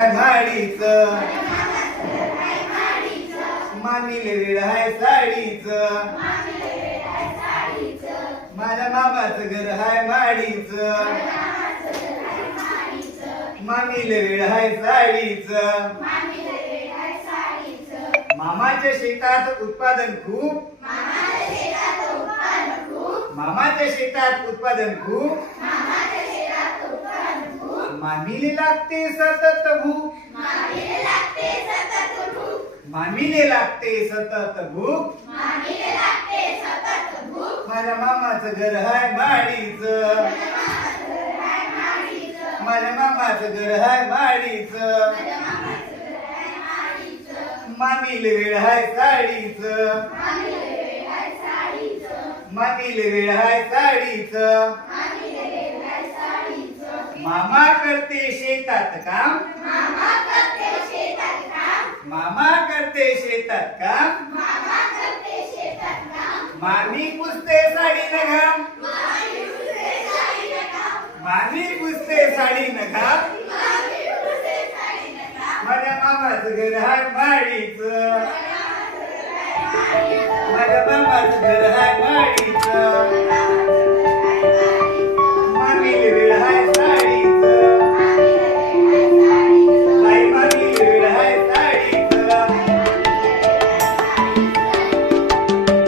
माडीच मामीले वेळ हाय साडीच माझ्या मामाचं घर हाय माडीच मामीले वेळ हाय साडीच मामाच्या शेतात उत्पादन खूप मामाच्या शेतात उत्पादन खूप मामीले लागते सतत भूक मामीले लागते सतत भूक माझ्या मामाचं घर हाय माडीच माझ्या मामाचं घर हाय माडीच मामीले वेळ हाय साडीच मामीले वेळ हाय साडीच मामा करते शेतात काम मामा करते शेतात काम मामी पुसते साडी न घाम मामी पुसते साडी न घाम माझ्या मामाचं घर हाय माडीच माझ्या मामाचं घर हाय माडीच